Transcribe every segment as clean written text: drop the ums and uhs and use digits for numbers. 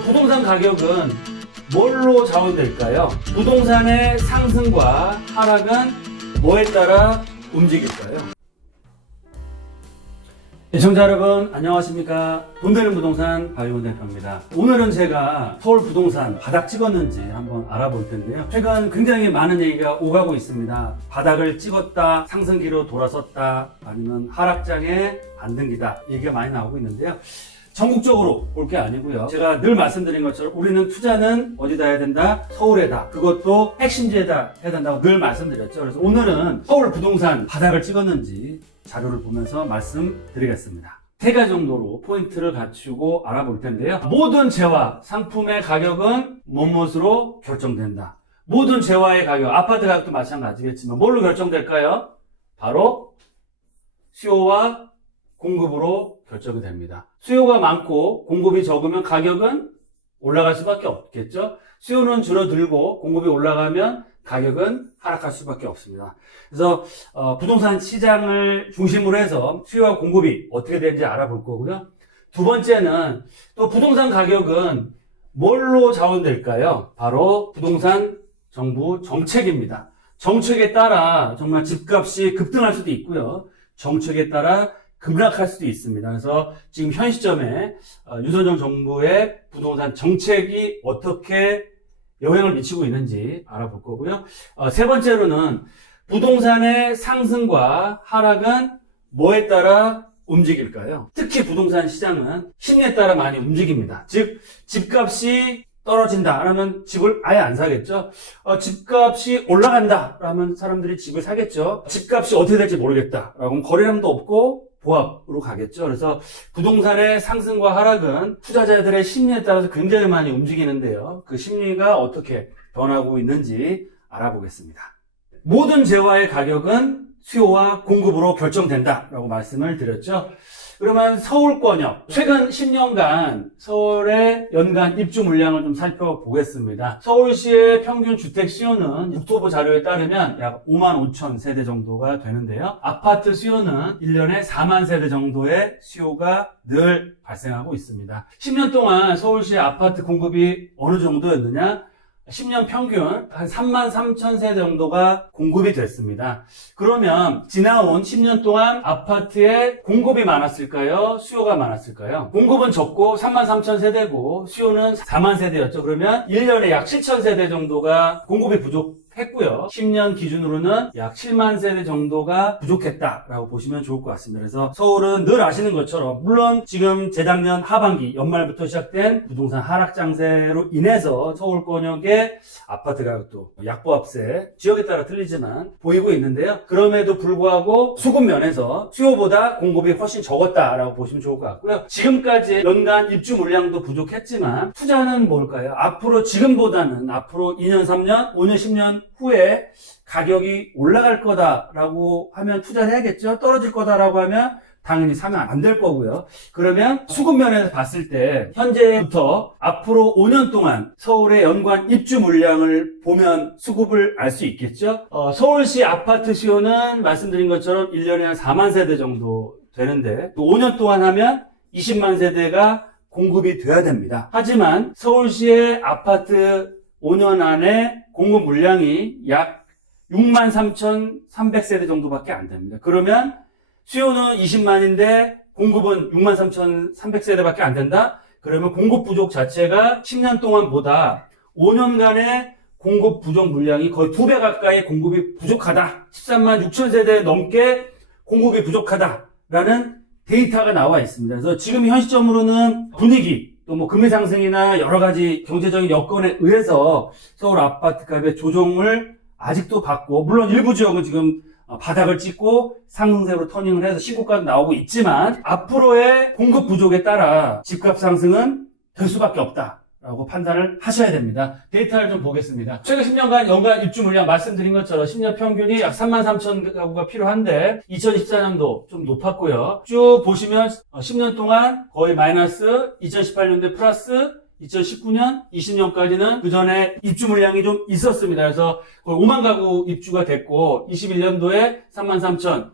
부동산 가격은 뭘로 좌우될까요? 부동산의 상승과 하락은 뭐에 따라 움직일까요? 시청자 여러분 안녕하십니까? 돈되는 부동산 박용훈 대표입니다. 오늘은 제가 서울 부동산 바닥 찍었는지 한번 알아볼 텐데요. 최근 굉장히 많은 얘기가 오가고 있습니다. 바닥을 찍었다, 상승기로 돌아섰다, 아니면 하락장의 반등기다 얘기가 많이 나오고 있는데요. 전국적으로 볼 게 아니고요. 제가 늘 말씀드린 것처럼 우리는 투자는 어디다 해야 된다? 서울에다. 그것도 핵심지에다 해야 된다고 늘 말씀드렸죠. 그래서 오늘은 서울 부동산 바닥을 찍었는지 자료를 보면서 말씀드리겠습니다. 세 가지 정도로 포인트를 갖추고 알아볼 텐데요. 모든 재화 상품의 가격은 무엇으로 결정된다. 모든 재화의 가격, 아파트 가격도 마찬가지겠지만 뭘로 결정될까요? 바로 수요와 공급으로 결정이 됩니다. 수요가 많고 공급이 적으면 가격은 올라갈 수밖에 없겠죠. 수요는 줄어들고 공급이 올라가면 가격은 하락할 수밖에 없습니다. 그래서 부동산 시장을 중심으로 해서 수요와 공급이 어떻게 되는지 알아볼 거고요. 두 번째는 또 부동산 가격은 뭘로 좌우될까요? 바로 부동산 정부 정책입니다. 정책에 따라 정말 집값이 급등할 수도 있고요. 정책에 따라 급락할 수도 있습니다. 그래서 지금 현 시점에 윤석열 정부의 부동산 정책이 어떻게 영향을 미치고 있는지 알아볼 거고요. 세 번째로는 부동산의 상승과 하락은 뭐에 따라 움직일까요? 특히 부동산 시장은 심리에 따라 많이 움직입니다. 즉 집값이 떨어진다 그러면 집을 아예 안 사겠죠. 집값이 올라간다 그러면 사람들이 집을 사겠죠. 집값이 어떻게 될지 모르겠다 라고 하면 거래량도 없고 보합으로 가겠죠. 그래서 부동산의 상승과 하락은 투자자들의 심리에 따라서 굉장히 많이 움직이는데요. 그 심리가 어떻게 변하고 있는지 알아보겠습니다. 모든 재화의 가격은 수요와 공급으로 결정된다라고 말씀을 드렸죠. 그러면 서울권역, 최근 10년간 서울의 연간 입주 물량을 좀 살펴보겠습니다. 서울시의 평균 주택 수요는 국토부 자료에 따르면 약 5만 5천 세대 정도가 되는데요. 아파트 수요는 1년에 4만 세대 정도의 수요가 늘 발생하고 있습니다. 10년 동안 서울시의 아파트 공급이 어느 정도였느냐? 10년 평균 한 3만 3천 세대 정도가 공급이 됐습니다. 그러면 지나온 10년 동안 아파트에 공급이 많았을까요? 수요가 많았을까요? 공급은 적고 3만 3천 세대고 수요는 4만 세대였죠. 그러면 1년에 약 7천 세대 정도가 공급이 부족했고요. 10년 기준으로는 약 7만 세대 정도가 부족했다라고 보시면 좋을 것 같습니다. 그래서 서울은 늘 아시는 것처럼 물론 지금 재작년 하반기 연말부터 시작된 부동산 하락 장세로 인해서 서울권역의 아파트 가격도 약보합세 지역에 따라 틀리지만 보이고 있는데요. 그럼에도 불구하고 수급 면에서 수요보다 공급이 훨씬 적었다라고 보시면 좋을 것 같고요. 지금까지 연간 입주 물량도 부족했지만 투자는 뭘까요? 앞으로 지금보다는 앞으로 2년, 3년, 5년, 10년 후에 가격이 올라갈 거다라고 하면 투자를 해야겠죠. 떨어질 거다라고 하면 당연히 사면 안 될 거고요. 그러면 수급 면에서 봤을 때 현재부터 앞으로 5년 동안 서울의 연간 입주 물량을 보면 수급을 알 수 있겠죠. 서울시 아파트 수요는 말씀드린 것처럼 1년에 한 4만 세대 정도 되는데 5년 동안 하면 20만 세대가 공급이 돼야 됩니다. 하지만 서울시의 아파트 5년 안에 공급 물량이 약 6만 3,300세대 정도밖에 안 됩니다. 그러면 수요는 20만인데 공급은 6만 3,300세대밖에 안 된다? 그러면 공급 부족 자체가 10년 동안보다 5년간의 공급 부족 물량이 거의 2배 가까이 공급이 부족하다. 13만 6천 세대 넘게 공급이 부족하다라는 데이터가 나와 있습니다. 그래서 지금 현 시점으로는 분위기, 또 뭐 금리 상승이나 여러 가지 경제적인 여건에 의해서 서울 아파트 값의 조정을 아직도 받고, 물론 일부 지역은 지금 바닥을 찍고 상승세로 터닝을 해서 신고가도 나오고 있지만 앞으로의 공급 부족에 따라 집값 상승은 될 수밖에 없다라고 판단을 하셔야 됩니다. 데이터를 좀 보겠습니다. 최근 10년간 연간 입주 물량 말씀드린 것처럼 10년 평균이 약 3만 3천 가구가 필요한데 2014년도 좀 높았고요. 쭉 보시면 10년 동안 거의 마이너스, 2018년도에 플러스, 2019년, 20년까지는 그 전에 입주 물량이 좀 있었습니다. 그래서 거의 5만 가구 입주가 됐고 21년도에 3만 3천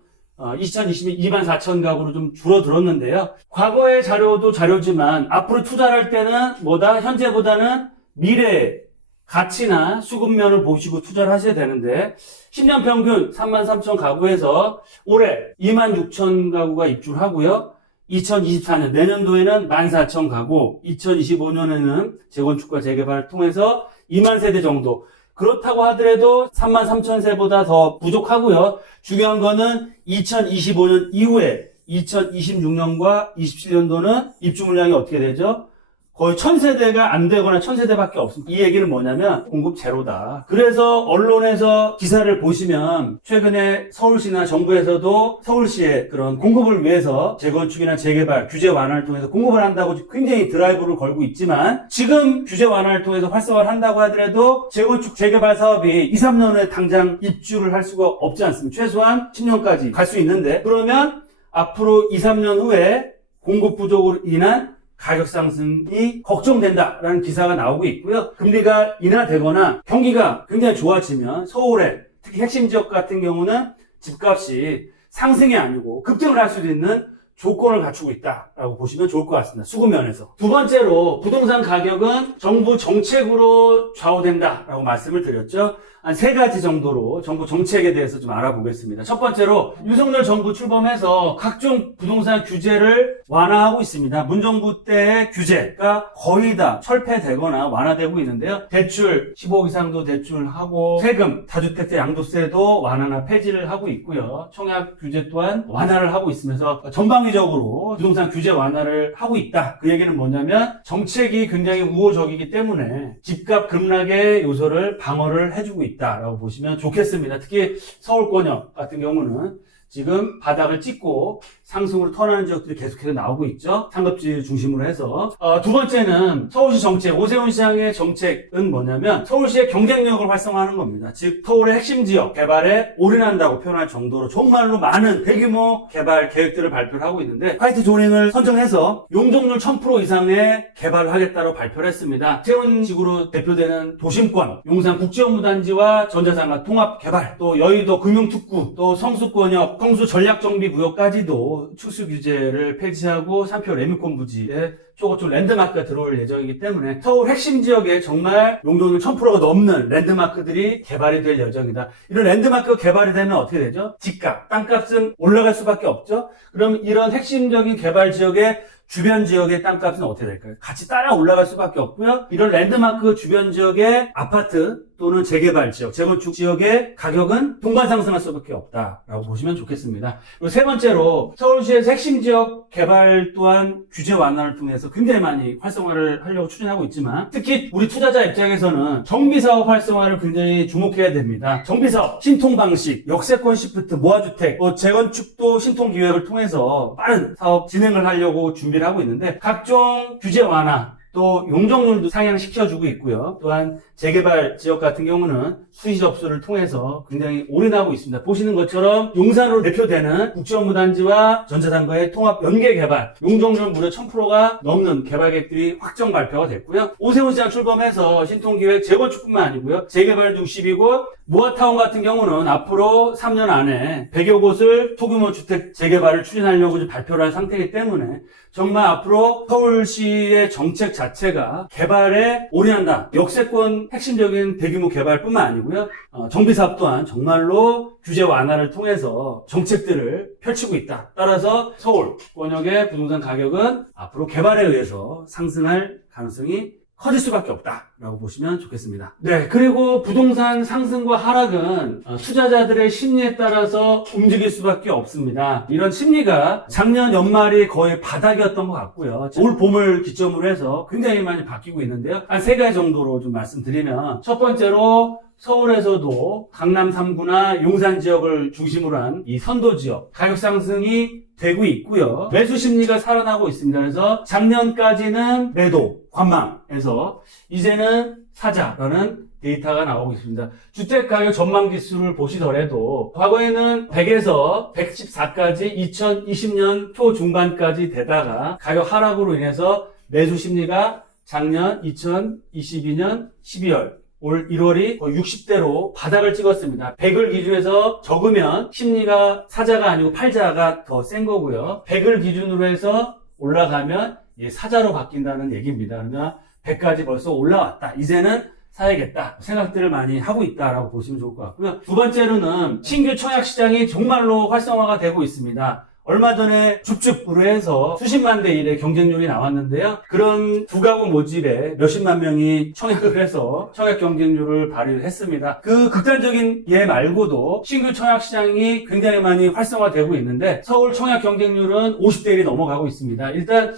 2022 2만 4천 가구로 좀 줄어들었는데요. 과거의 자료도 자료지만 앞으로 투자할 때는 현재보다는 미래의 가치나 수급면을 보시고 투자를 하셔야 되는데 10년 평균 3만 3천 가구에서 올해 2만 6천 가구가 입주를 하고요. 2024년 내년도에는 14,000 가구, 2025년에는 재건축과 재개발을 통해서 2만 세대 정도. 그렇다고 하더라도 3만 3천 세보다 더 부족하고요. 중요한 거는 2025년 이후에 2026년과 27년도는 입주 물량이 어떻게 되죠? 거의 1000세대가 안 되거나 1000세대밖에 없습니다. 이 얘기는 뭐냐면 공급 제로다. 그래서 언론에서 기사를 보시면 최근에 서울시나 정부에서도 서울시의 그런 공급을 위해서 재건축이나 재개발, 규제 완화를 통해서 공급을 한다고 굉장히 드라이브를 걸고 있지만 지금 규제 완화를 통해서 활성화를 한다고 하더라도 재건축, 재개발 사업이 2, 3년 후에 당장 입주를 할 수가 없지 않습니까? 최소한 10년까지 갈 수 있는데 그러면 앞으로 2, 3년 후에 공급 부족으로 인한 가격 상승이 걱정된다라는 기사가 나오고 있고요. 금리가 인하되거나 경기가 굉장히 좋아지면 서울의 특히 핵심 지역 같은 경우는 집값이 상승이 아니고 급등을 할 수도 있는 조건을 갖추고 있다라고 보시면 좋을 것 같습니다. 수급 면에서. 두 번째로 부동산 가격은 정부 정책으로 좌우된다라고 말씀을 드렸죠. 한 3가지 정도로 정부 정책에 대해서 좀 알아보겠습니다. 첫 번째로 윤석열 정부 출범해서 각종 부동산 규제를 완화하고 있습니다. 문정부 때의 규제가 거의 다 철폐되거나 완화되고 있는데요. 대출 15억 이상도 대출하고 세금, 다주택자 양도세도 완화나 폐지를 하고 있고요. 청약 규제 또한 완화를 하고 있으면서 전방위적으로 부동산 규제 완화를 하고 있다. 그 얘기는 뭐냐면 정책이 굉장히 우호적이기 때문에 집값 급락의 요소를 방어를 해주고 있다라고 보시면 좋겠습니다. 특히 서울권역 같은 경우는 지금 바닥을 찍고 상승으로 턴하는 지역들이 계속해서 나오고 있죠. 상급지 중심으로 해서. 두 번째는 서울시 정책, 오세훈 시장의 정책은 뭐냐면 서울시의 경쟁력을 활성화하는 겁니다. 즉 서울의 핵심 지역 개발에 올인한다고 표현할 정도로 정말로 많은 대규모 개발 계획들을 발표를 하고 있는데 화이트 조닝을 선정해서 용적률 1000% 이상의 개발을 하겠다고 발표를 했습니다. 세운식으로 대표되는 도심권, 용산 국제업무단지와 전자상가 통합 개발, 또 여의도 금융특구, 또 성수권역, 성수 전략정비구역까지도 축수 규제를 폐지하고 3표 레미콘 부지에 조금 랜드마크가 들어올 예정이기 때문에 서울 핵심 지역에 정말 용적률 1000%가 넘는 랜드마크들이 개발이 될 예정이다. 이런 랜드마크가 개발이 되면 어떻게 되죠? 집값, 땅값은 올라갈 수밖에 없죠. 그럼 이런 핵심적인 개발 지역에 주변 지역의 땅값은 어떻게 될까요? 같이 따라 올라갈 수밖에 없고요. 이런 랜드마크 주변 지역의 아파트 또는 재개발 지역, 재건축 지역의 가격은 동반 상승할 수밖에 없다라고 보시면 좋겠습니다. 그리고 세 번째로 서울시에서 핵심 지역 개발 또한 규제 완화를 통해서 굉장히 많이 활성화를 하려고 추진하고 있지만 특히 우리 투자자 입장에서는 정비사업 활성화를 굉장히 주목해야 됩니다. 정비사업, 신통방식, 역세권 시프트, 모아주택, 재건축도 신통기획을 통해서 빠른 사업 진행을 하려고 준비를 하고 있는데 각종 규제 완화 또 용적률도 상향시켜주고 있고요. 또한 재개발 지역 같은 경우는 수시 접수를 통해서 굉장히 올인하고 있습니다. 보시는 것처럼 용산으로 대표되는 국제업무단지와 전자상가의 통합 연계 개발, 용적률 무려 1000%가 넘는 개발 계획들이 확정 발표가 됐고요. 오세훈 시장 출범해서 신통기획 재건축뿐만 아니고요. 재개발 중심이고 모아타운 같은 경우는 앞으로 3년 안에 100여 곳을 소규모 주택 재개발을 추진하려고 발표를 한 상태이기 때문에 정말 앞으로 서울시의 정책 자체가 개발에 올인한다. 역세권 핵심적인 대규모 개발뿐만 아니고요. 정비사업 또한 정말로 규제 완화를 통해서 정책들을 펼치고 있다. 따라서 서울 권역의 부동산 가격은 앞으로 개발에 의해서 상승할 가능성이 커질 수밖에 없다라고 보시면 좋겠습니다. 네, 그리고 부동산 상승과 하락은 투자자들의 심리에 따라서 움직일 수밖에 없습니다. 이런 심리가 작년 연말이 거의 바닥이었던 것 같고요. 올 봄을 기점으로 해서 굉장히 많이 바뀌고 있는데요. 한 3가지 정도로 좀 말씀드리면 첫 번째로 서울에서도 강남 3구나 용산 지역을 중심으로 한 이 선도 지역 가격 상승이 되고 있고요. 매수 심리가 살아나고 있습니다. 그래서 작년까지는 매도, 관망에서 이제는 사자라는 데이터가 나오고 있습니다. 주택가격 전망지수를 보시더라도 과거에는 100에서 114까지 2020년 초중반까지 되다가 가격 하락으로 인해서 매수 심리가 작년 2022년 12월 올 1월이 거의 60대로 바닥을 찍었습니다. 100을 기준해서 적으면 심리가 사자가 아니고 팔자가 더 센 거고요. 100을 기준으로 해서 올라가면 사자로 바뀐다는 얘기입니다. 그러면 100까지 벌써 올라왔다. 이제는 사야겠다 생각들을 많이 하고 있다라고 보시면 좋을 것 같고요. 두 번째로는 신규 청약 시장이 정말로 활성화가 되고 있습니다. 얼마 전에 줍줍으로 해서 수십만 대 1의 경쟁률이 나왔는데요. 그런 두 가구 모집에 몇십만 명이 청약을 해서 청약 경쟁률을 발휘를 했습니다. 그 극단적인 예 말고도 신규 청약 시장이 굉장히 많이 활성화되고 있는데 서울 청약 경쟁률은 50대 1이 넘어가고 있습니다. 일단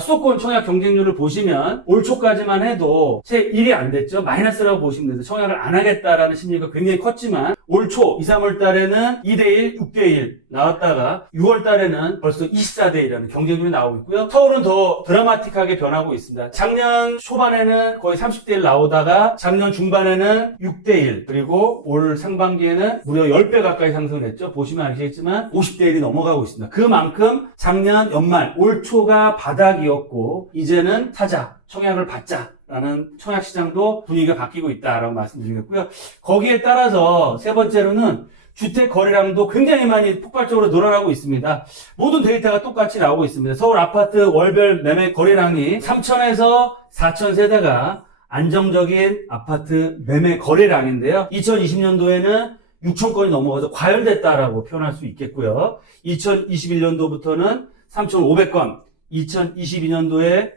수도권 청약 경쟁률을 보시면 올 초까지만 해도 채 1이 안 됐죠. 마이너스라고 보시면 돼서 청약을 안 하겠다라는 심리가 굉장히 컸지만 올 초 2, 3월 달에는 2대1, 6대1 나왔다가 6월 달에는 벌써 24대 1이라는 경쟁률이 나오고 있고요. 서울은 더 드라마틱하게 변하고 있습니다. 작년 초반에는 거의 30대 1 나오다가 작년 중반에는 6대 1 그리고 올 상반기에는 무려 10배 가까이 상승을 했죠. 보시면 아시겠지만 50대 1이 넘어가고 있습니다. 그만큼 작년 연말 올 초가 바닥이었고 이제는 사자, 청약을 받자 라는 청약시장도 분위기가 바뀌고 있다라고 말씀드리겠고요. 거기에 따라서 세 번째로는 주택 거래량도 굉장히 많이 폭발적으로 늘어나고 있습니다. 모든 데이터가 똑같이 나오고 있습니다. 서울 아파트 월별 매매 거래량이 3,000에서 4,000 세대가 안정적인 아파트 매매 거래량인데요. 2020년도에는 6,000건이 넘어가서 과열됐다라고 표현할 수 있겠고요. 2021년도부터는 3,500건, 2022년도에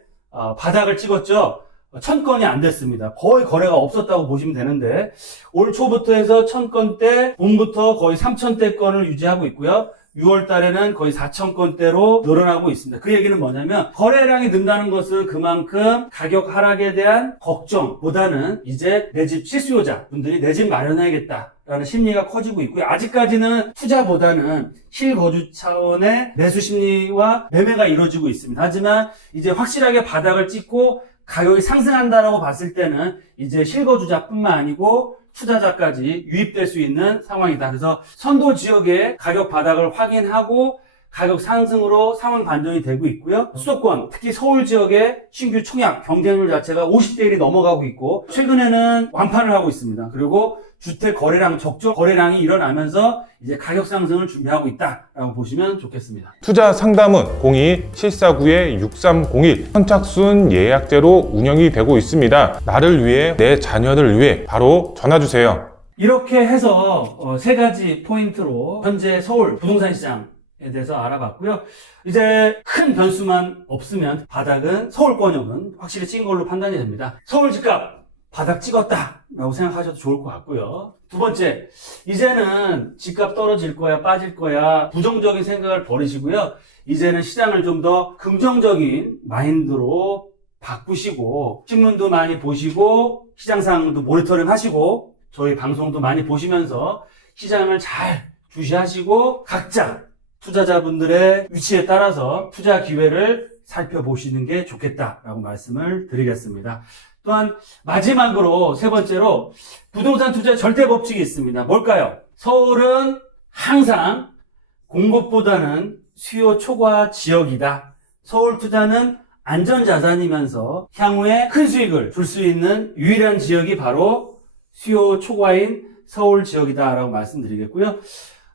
바닥을 찍었죠. 1,000건이 안 됐습니다. 거의 거래가 없었다고 보시면 되는데 올 초부터 해서 1,000건대, 봄부터 거의 3,000대 건을 유지하고 있고요. 6월 달에는 거의 4,000건대로 늘어나고 있습니다. 그 얘기는 뭐냐면 거래량이 는다는 것은 그만큼 가격 하락에 대한 걱정보다는 이제 내 집 실수요자 분들이 내 집 마련해야겠다라는 심리가 커지고 있고요. 아직까지는 투자보다는 실거주 차원의 매수 심리와 매매가 이루어지고 있습니다. 하지만 이제 확실하게 바닥을 찍고 가격이 상승한다라고 봤을 때는 이제 실거주자뿐만 아니고 투자자까지 유입될 수 있는 상황이다. 그래서 선도 지역의 가격 바닥을 확인하고 가격 상승으로 상황 반전이 되고 있고요. 수도권, 특히 서울 지역의 신규 청약 경쟁률 자체가 50대 1이 넘어가고 있고 최근에는 완판을 하고 있습니다. 그리고 주택 거래량, 적정 거래량이 일어나면서 이제 가격 상승을 준비하고 있다라고 보시면 좋겠습니다. 투자 상담은 02-749-6301 선착순 예약제로 운영이 되고 있습니다. 나를 위해, 내 자녀를 위해 바로 전화주세요. 이렇게 해서 세 가지 포인트로 현재 서울 부동산 시장에 대해서 알아봤고요. 이제 큰 변수만 없으면 바닥은 서울권역은 확실히 찍은 걸로 판단이 됩니다. 서울 집값 바닥 찍었다라고 생각하셔도 좋을 것 같고요. 두 번째, 이제는 집값 떨어질 거야, 빠질 거야, 부정적인 생각을 버리시고요. 이제는 시장을 좀 더 긍정적인 마인드로 바꾸시고, 신문도 많이 보시고, 시장 상황도 모니터링 하시고, 저희 방송도 많이 보시면서 시장을 잘 주시하시고, 각자 투자자분들의 위치에 따라서 투자 기회를 살펴보시는 게 좋겠다라고 말씀을 드리겠습니다. 또한 마지막으로 세 번째로 부동산 투자 절대 법칙이 있습니다. 뭘까요? 서울은 항상 공급보다는 수요 초과 지역이다. 서울 투자는 안전자산이면서 향후에 큰 수익을 줄 수 있는 유일한 지역이 바로 수요 초과인 서울 지역이다라고 말씀드리겠고요.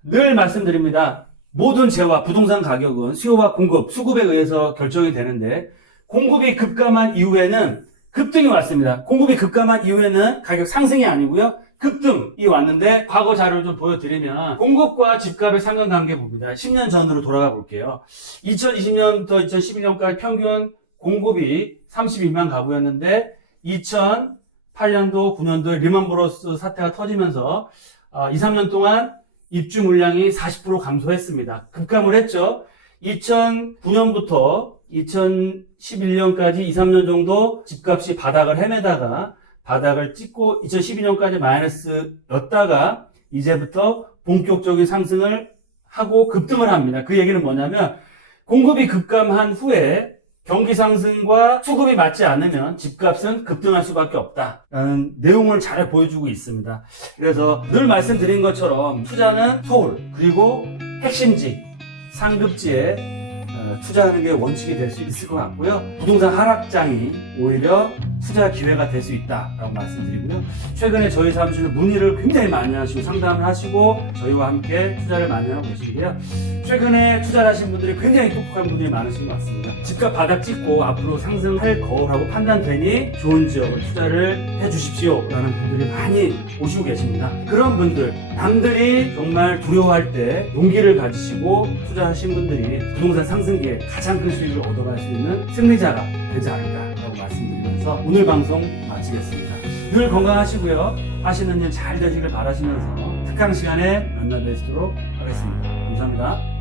늘 말씀드립니다. 모든 재화, 부동산 가격은 수요와 공급, 수급에 의해서 결정이 되는데 공급이 급감한 이후에는 급등이 왔습니다. 공급이 급감한 이후에는 가격 상승이 아니고요. 급등이 왔는데 과거 자료를 좀 보여드리면 공급과 집값의 상관관계 봅니다. 10년 전으로 돌아가 볼게요. 2020년부터 2011년까지 평균 공급이 32만 가구였는데 2008년도, 9년도에 리먼브러스 사태가 터지면서 2, 3년 동안 입주 물량이 40% 감소했습니다. 급감을 했죠. 2009년부터 2011년까지 2, 3년 정도 집값이 바닥을 헤매다가 바닥을 찍고 2012년까지 마이너스였다가 이제부터 본격적인 상승을 하고 급등을 합니다. 그 얘기는 뭐냐면 공급이 급감한 후에 경기 상승과 수급이 맞지 않으면 집값은 급등할 수밖에 없다라는 내용을 잘 보여주고 있습니다. 그래서 늘 말씀드린 것처럼 투자는 서울 그리고 핵심지, 상급지에 투자하는 게 원칙이 될 수 있을 것 같고요. 부동산 하락장이 오히려 투자 기회가 될 수 있다라고 말씀드리고요. 최근에 저희 사무실은 문의를 굉장히 많이 하시고 상담을 하시고 저희와 함께 투자를 많이 하고 계신데요. 최근에 투자를 하신 분들이 굉장히 똑똑한 분들이 많으신 것 같습니다. 집값 바닥 찍고 앞으로 상승할 거라고 판단되니 좋은 지역을 투자를 해주십시오 라는 분들이 많이 오시고 계십니다. 그런 분들, 남들이 정말 두려워할 때 용기를 가지시고 투자하신 분들이 부동산 상승기에 가장 큰 수익을 얻어갈 수 있는 승리자가 되지 않을까라고 말씀드리면서 오늘 방송 마치겠습니다. 늘 건강하시고요. 하시는 일 잘 되시길 바라시면서 특강 시간에 만나 뵙도록 하겠습니다. 감사합니다.